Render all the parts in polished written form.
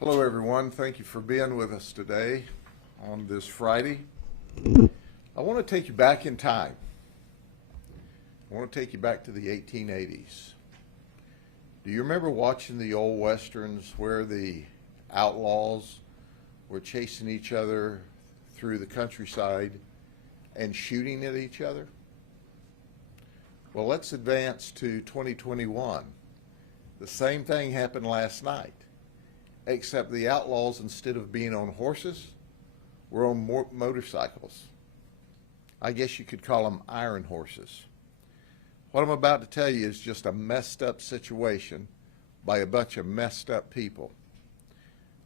Hello, everyone. Thank you for being with us today on this Friday. I want to take you back in time. I want to take you back to the 1880s. Do you remember watching the old westerns where the outlaws were chasing each other through the countryside and shooting at each other? Well, let's advance to 2021. The same thing happened last night, except the outlaws, instead of being on horses, were on motorcycles. I guess you could call them iron horses. What I'm about to tell you is just a messed up situation by a bunch of messed up people.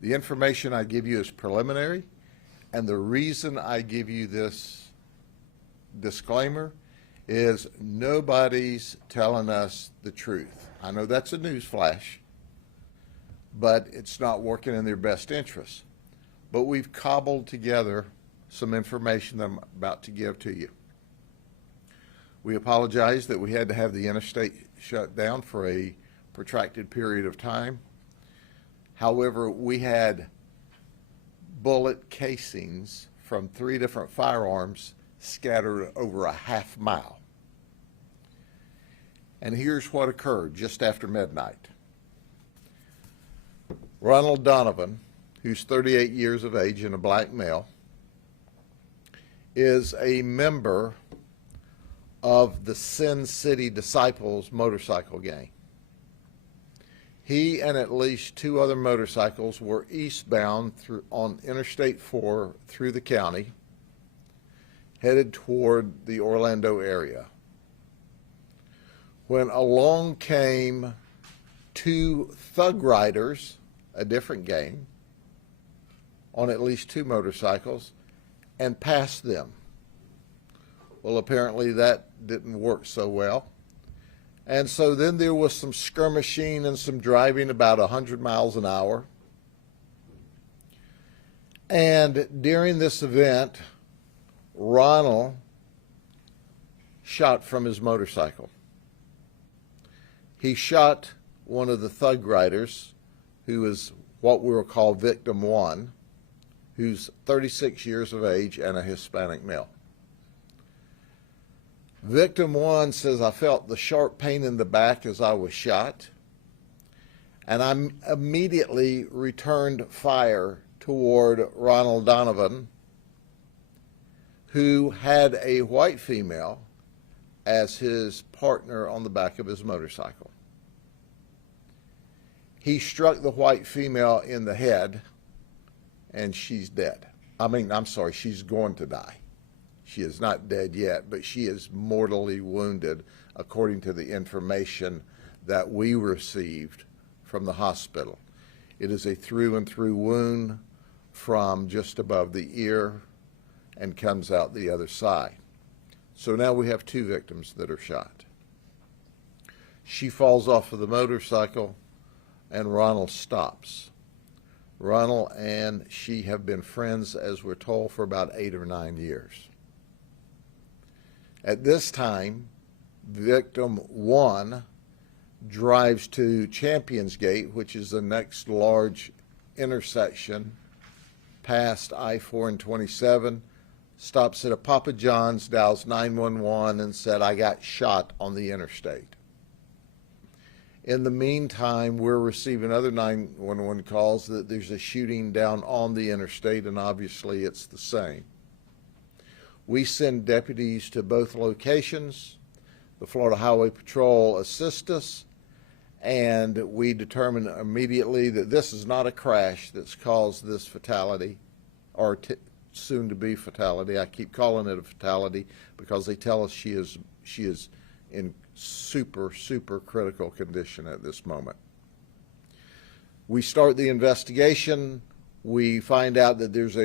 The information I give you is preliminary, and the reason I give you this disclaimer is nobody's telling us the truth. I know that's a news flash, but it's not working in their best interest. But we've cobbled together some information that I'm about to give to you. We apologize that we had to have the interstate shut down for a protracted period of time. However, we had bullet casings from 3 different firearms scattered over a half mile. And here's what occurred just after midnight. Ronald Donovan, who's 38 years of age and a black male, is a member of the Sin City Disciples motorcycle gang. He and at least 2 other motorcycles were eastbound on Interstate 4 through the county, headed toward the Orlando area, when along came 2 thug riders, a different gang, on at least 2 motorcycles, and passed them. Well, apparently that didn't work so well. And so then there was some skirmishing and some driving about 100 miles an hour. And during this event, Ronald shot from his motorcycle. He shot one of the thug riders, who is what we will call victim 1, who's 36 years of age and a Hispanic male. Victim 1 says, "I felt the sharp pain in the back as I was shot, and I immediately returned fire toward Ronald Donovan, who had a white female as his partner on the back of his motorcycle. He struck the white female in the head, and she's dead. She's going to die. She is not dead yet, but she is mortally wounded, according to the information that we received from the hospital. It is a through-and-through wound from just above the ear and comes out the other side. So now we have 2 victims that are shot. She falls off of the motorcycle, and Ronald stops. Ronald and she have been friends, as we're told, for about 8 or 9 years. At this time, victim 1 drives to Champions Gate, which is the next large intersection past I-4 and 27, stops at a Papa John's, dials 911, and said, "I got shot on the interstate." In the meantime, we're receiving other 911 calls that there's a shooting down on the interstate, and obviously it's the same. We send deputies to both locations. The Florida Highway Patrol assists us, and we determine immediately that this is not a crash that's caused this fatality, or soon-to-be fatality. I keep calling it a fatality because they tell us she is in super critical condition at this moment. We start the investigation. We find out that there's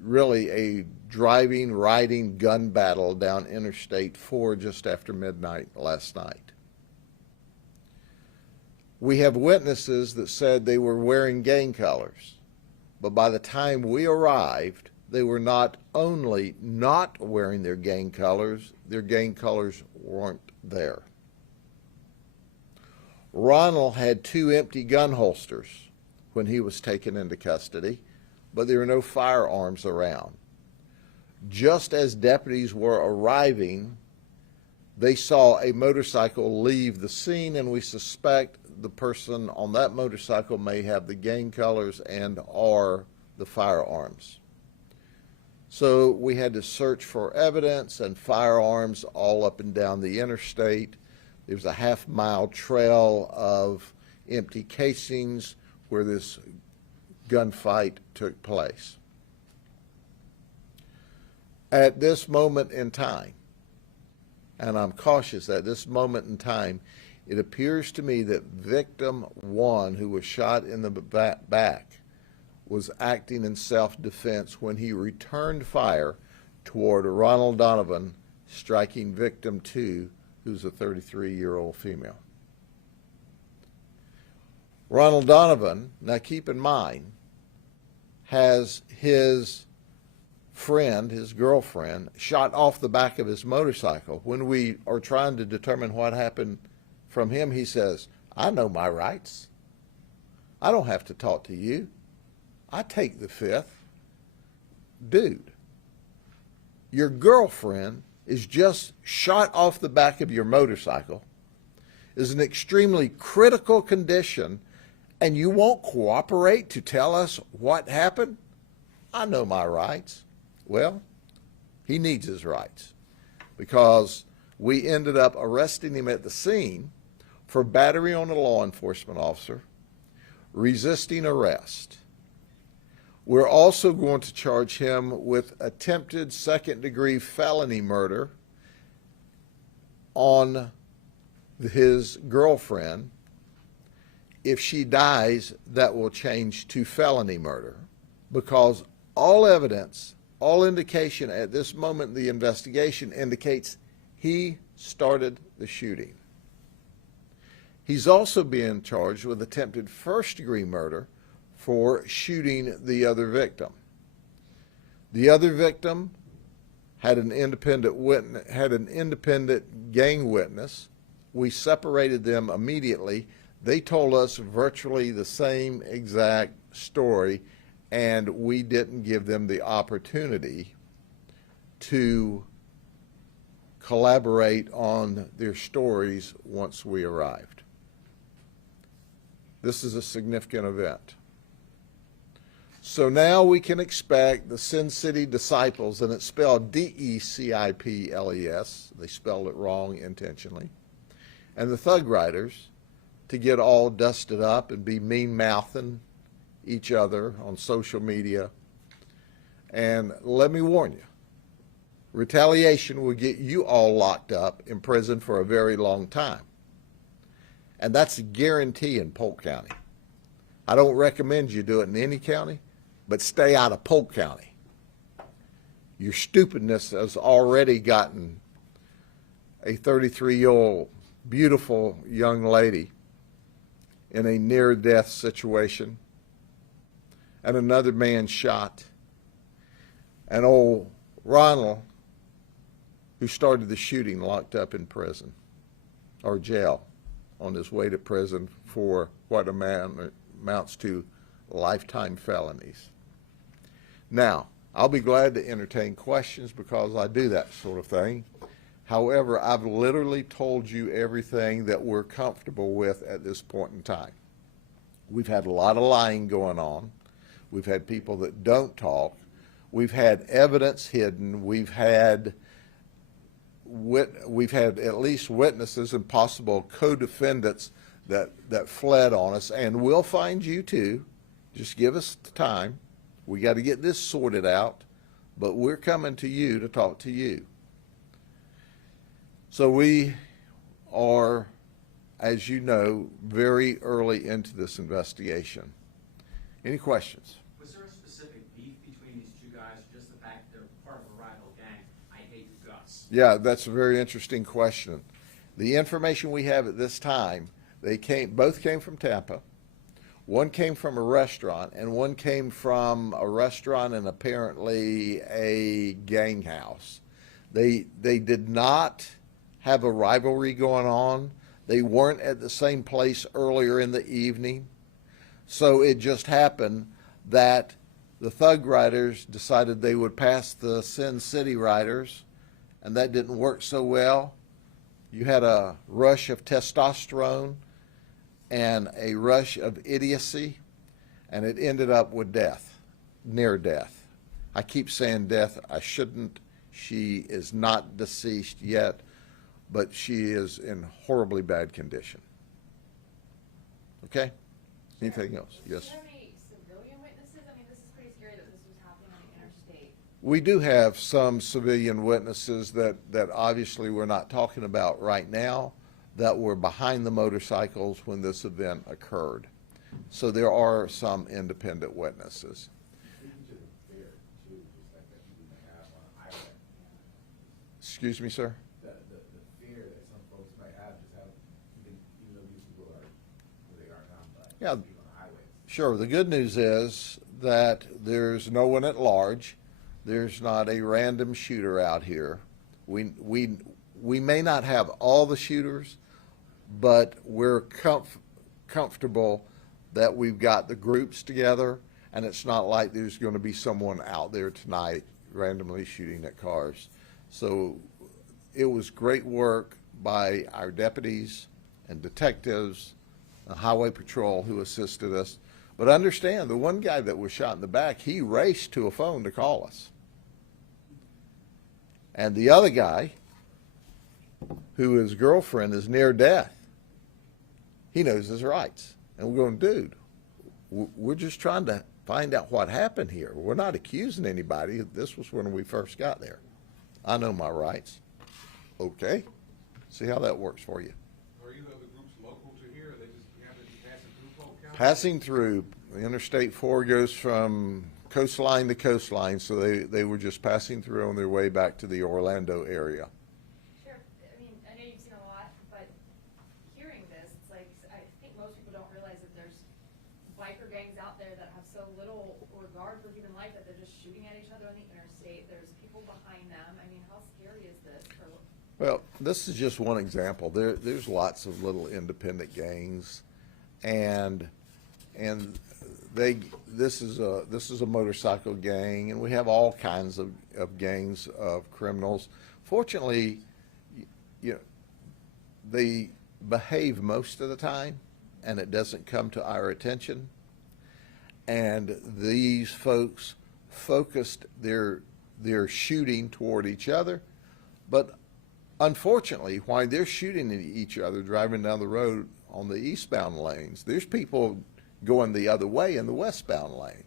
really a riding gun battle down Interstate 4 just after midnight last night. We have witnesses that said they were wearing gang colors, but by the time we arrived, they were not only not wearing their gang colors weren't there. Ronald had 2 empty gun holsters when he was taken into custody, but there were no firearms around. Just as deputies were arriving, they saw a motorcycle leave the scene, and we suspect the person on that motorcycle may have the gang colors and or the firearms. So we had to search for evidence and firearms all up and down the interstate. There was a half-mile trail of empty casings where this gunfight took place. At this moment in time, and I'm cautious at this moment in time, it appears to me that victim one, who was shot in the back, was acting in self-defense when he returned fire toward Ronald Donovan, striking victim two, who's a 33-year-old female. Ronald Donovan, now keep in mind, has his friend, his girlfriend, shot off the back of his motorcycle. When we are trying to determine what happened from him, he says, "I know my rights. I don't have to talk to you. I take the fifth." Dude, your girlfriend is just shot off the back of your motorcycle, is in extremely critical condition, and you won't cooperate to tell us what happened? I know my rights. Well, he needs his rights, because we ended up arresting him at the scene for battery on a law enforcement officer, resisting arrest. We're also going to charge him with attempted second-degree felony murder on his girlfriend. If she dies, that will change to felony murder, because all evidence, all indication at this moment in the investigation indicates he started the shooting. He's also being charged with attempted first-degree murder for shooting the other victim. The other victim had an independent gang witness. We separated them immediately. They told us virtually the same exact story, and we didn't give them the opportunity to collaborate on their stories once we arrived. This is a significant event. So now we can expect the Sin City Disciples, and it's spelled D-E-C-I-P-L-E-S, they spelled it wrong intentionally, and the Thug Riders to get all dusted up and be mean-mouthing each other on social media. And let me warn you, retaliation will get you all locked up in prison for a very long time. And that's a guarantee in Polk County. I don't recommend you do it in any county, but stay out of Polk County. Your stupidness has already gotten a 33-year-old beautiful young lady in a near-death situation, and another man shot, and old Ronald, who started the shooting, locked up in prison or jail on his way to prison for what amounts to lifetime felonies. Now, I'll be glad to entertain questions because I do that sort of thing. However, I've literally told you everything that we're comfortable with at this point in time. We've had a lot of lying going on. We've had people that don't talk. We've had evidence hidden. We've had at least witnesses and possible co-defendants that fled on us, and we'll find you too. Just give us the time. We got to get this sorted out, but we're coming to you to talk to you. So we are, as you know, very early into this investigation. Any questions? Was there a specific beef between these two guys, or just the fact they're part of a rival gang? I hate your guts. Yeah, that's a very interesting question. The information we have at this time, both came from Tampa. One came from a restaurant, and one came from a restaurant and apparently a gang house. They did not have a rivalry going on. They weren't at the same place earlier in the evening. So it just happened that the Thug Riders decided they would pass the Sin City Riders, and that didn't work so well. You had a rush of testosterone and a rush of idiocy, and it ended up with death, near death. I keep saying death. I shouldn't. She is not deceased yet, but she is in horribly bad condition. Okay? Anything else? Yes. Do you have any civilian witnesses? I mean, this is pretty scary that this was happening on the interstate. We do have some civilian witnesses that obviously we're not talking about right now that were behind the motorcycles when this event occurred. So there are some independent witnesses. Excuse me, sir? The fear that some folks might have, just have, even though these people are where they are now, but Yeah. being on the highways. Sure. The good news is that there's no one at large. There's not a random shooter out here. We may not have all the shooters, but we're comfortable that we've got the groups together, and it's not like there's going to be someone out there tonight randomly shooting at cars. So it was great work by our deputies and detectives, the highway patrol who assisted us. But understand, the one guy that was shot in the back, he raced to a phone to call us. And the other guy, who his girlfriend is near death, he knows his rights. And we're going, dude, we're just trying to find out what happened here. We're not accusing anybody. This was when we first got there. I know my rights. Okay. See how that works for you. Are either of the groups local to here, or they just happen to be passing through Polk County? Passing through, the Interstate 4 goes from coastline to coastline, so they were just passing through on their way back to the Orlando area. Sheriff, I mean, I know you've seen a lot, but hearing this, it's like, I think most people don't realize that there's biker gangs out there that have so little regard for human life that they're just shooting at each other on the interstate. There's people behind them. I mean, how scary is this? Well, this is just one example. There's lots of little independent gangs, and this is a motorcycle gang, and we have all kinds of gangs of criminals. Fortunately, they behave most of the time, and it doesn't come to our attention. And these folks focused their shooting toward each other, but unfortunately, while they're shooting at each other, driving down the road on the eastbound lanes, there's people going the other way in the westbound lane.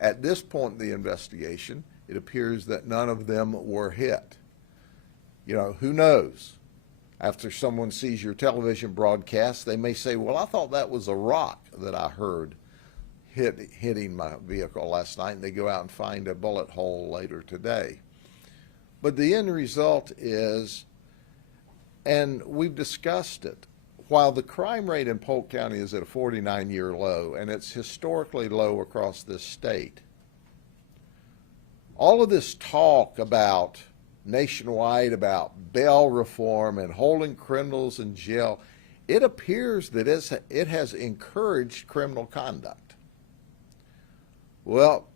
At this point in the investigation, it appears that none of them were hit. Who knows? After someone sees your television broadcast, they may say, well, I thought that was a rock that I heard hitting my vehicle last night, and they go out and find a bullet hole later today. But the end result is, and we've discussed it, while the crime rate in Polk County is at a 49-year low, and it's historically low across this state, all of this talk about nationwide about bail reform and holding criminals in jail, it appears that it has encouraged criminal conduct. Well,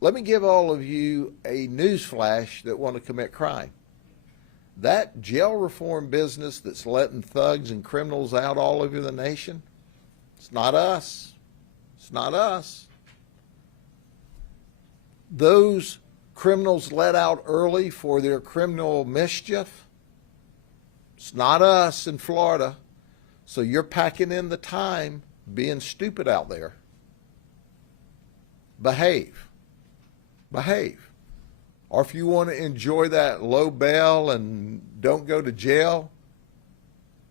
let me give all of you a news flash that want to commit crime. That jail reform business that's letting thugs and criminals out all over the nation, it's not us. It's not us. Those criminals let out early for their criminal mischief, it's not us in Florida. So you're packing in the time being stupid out there. Behave. Behave. Or if you want to enjoy that low bail and don't go to jail,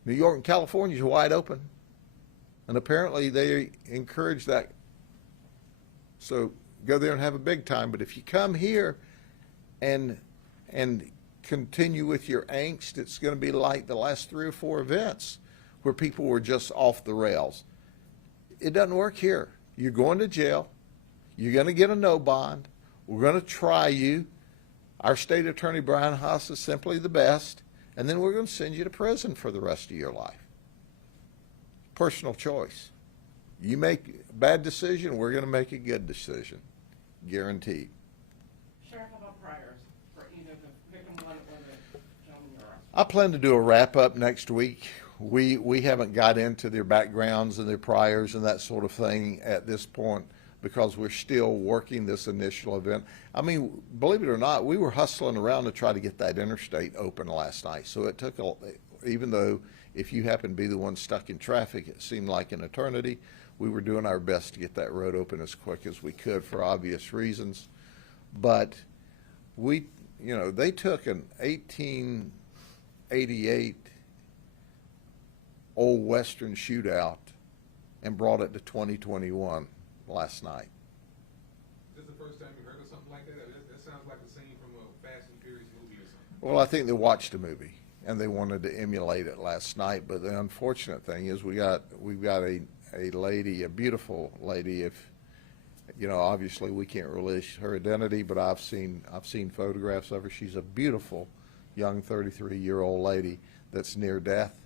New York and California is wide open. And apparently they encourage that. So go there and have a big time. But if you come here and continue with your angst, it's going to be like the last 3 or 4 events where people were just off the rails. It doesn't work here. You're going to jail. You're going to get a no bond. We're going to try you. Our state attorney, Brian Haas, is simply the best. And then we're going to send you to prison for the rest of your life. Personal choice. You make a bad decision, we're going to make a good decision, guaranteed. Sheriff, how about priors for either the victim one or the gentleman you're asking? I plan to do a wrap-up next week. We haven't got into their backgrounds and their priors and that sort of thing at this point because we're still working this initial event. I mean, believe it or not, we were hustling around to try to get that interstate open last night. So it took, even though if you happen to be the one stuck in traffic, it seemed like an eternity, we were doing our best to get that road open as quick as we could for obvious reasons. But they took an 1888 old Western shootout and brought it to 2021 last night. Is this the first time you heard of something like that? That sounds like a scene from a Fast and Furious movie or something. Well, I think they watched a movie and they wanted to emulate it last night. But the unfortunate thing is we've got a lady, a beautiful lady. If obviously we can't release her identity, but I've seen photographs of her. She's a beautiful young 33-year-old lady that's near death.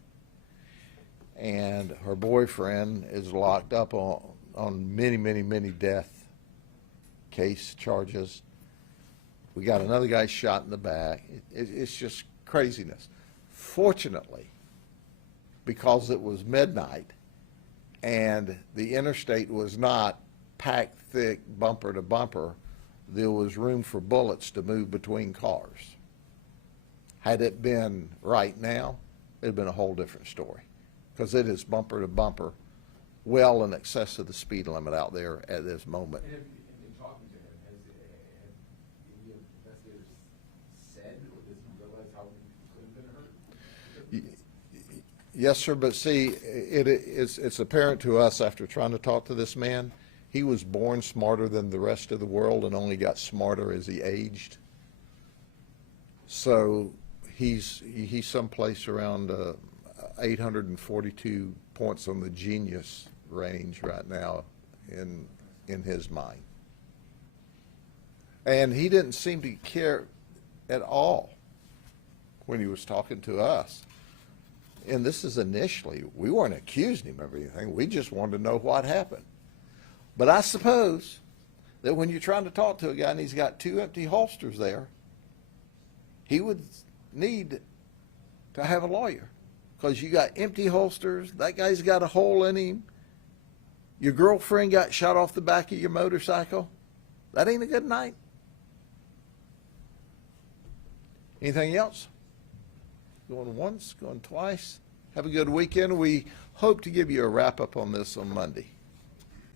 And her boyfriend is locked up on many death case charges. We got another guy shot in the back. It's just craziness. Fortunately, because it was midnight and the interstate was not packed thick bumper to bumper, there was room for bullets to move between cars. Had it been right now, it'd been a whole different story. Because it is bumper to bumper, well in excess of the speed limit out there at this moment. And in talking to him, have any investigators said, or does he realize how he could have been hurt? Yes, sir, but see, it's apparent to us after trying to talk to this man, he was born smarter than the rest of the world and only got smarter as he aged. So he's someplace around 842 points on the genius range right now in his mind. And he didn't seem to care at all when he was talking to us. And this is initially, we weren't accusing him of anything. We just wanted to know what happened. But I suppose that when you're trying to talk to a guy and he's got 2 empty holsters there, he would need to have a lawyer. Because you got empty holsters, that guy's got a hole in him, your girlfriend got shot off the back of your motorcycle. That ain't a good night. Anything else? Going once, going twice. Have a good weekend. We hope to give you a wrap-up on this on Monday.